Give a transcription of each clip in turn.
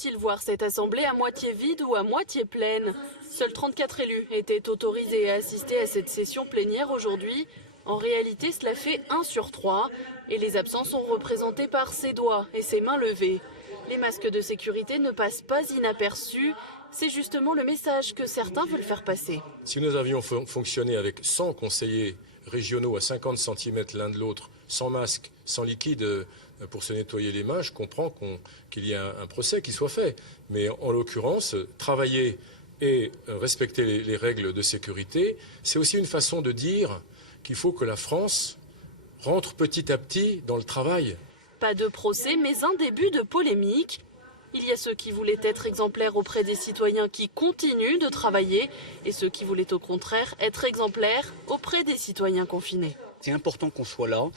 faut-il voir cette assemblée à moitié vide ou à moitié pleine? Seuls 34 élus étaient autorisés à assister à cette session plénière aujourd'hui. En réalité, cela fait 1 sur 3 et les absents sont représentés par ses doigts et ses mains levées. Les masques de sécurité ne passent pas inaperçus. C'est justement le message que certains veulent faire passer. Si nous avions fonctionné avec 100 conseillers régionaux à 50 cm l'un de l'autre, sans masque, sans liquide pour se nettoyer les mains, je comprends qu'il y ait un procès qui soit fait. Mais en l'occurrence, travailler et respecter les règles de sécurité, c'est aussi une façon de dire qu'il faut que la France rentre petit à petit dans le travail. Pas de procès, mais un début de polémique. Il y a ceux qui voulaient être exemplaires auprès des citoyens qui continuent de travailler et ceux qui voulaient au contraire être exemplaires auprès des citoyens confinés. C'est important qu'on soit là.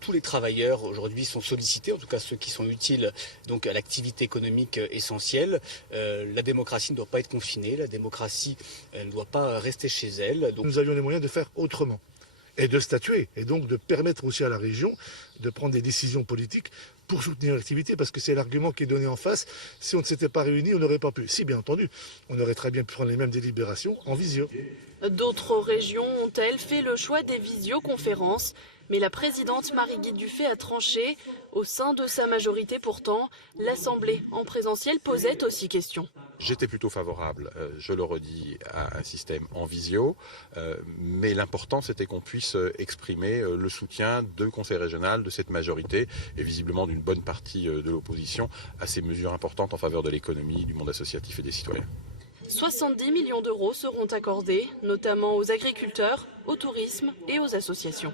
Tous les travailleurs aujourd'hui sont sollicités, en tout cas ceux qui sont utiles donc, à l'activité économique essentielle. La démocratie ne doit pas être confinée, la démocratie ne doit pas rester chez elle. Donc... Nous avions les moyens de faire autrement et de statuer et donc de permettre aussi à la région de prendre des décisions politiques pour soutenir l'activité, parce que c'est l'argument qui est donné en face. Si on ne s'était pas réunis, on n'aurait pas pu. Si, bien entendu, on aurait très bien pu prendre les mêmes délibérations en visio. D'autres régions ont-elles fait le choix des visioconférences? Mais la présidente Marie-Guy Dufay a tranché. Au sein de sa majorité pourtant, l'Assemblée en présentiel posait aussi question. J'étais plutôt favorable, je le redis, à un système en visio, mais l'important c'était qu'on puisse exprimer le soutien du Conseil régional, de cette majorité et visiblement d'une bonne partie de l'opposition à ces mesures importantes en faveur de l'économie, du monde associatif et des citoyens. 70 millions d'euros seront accordés, notamment aux agriculteurs, au tourisme et aux associations.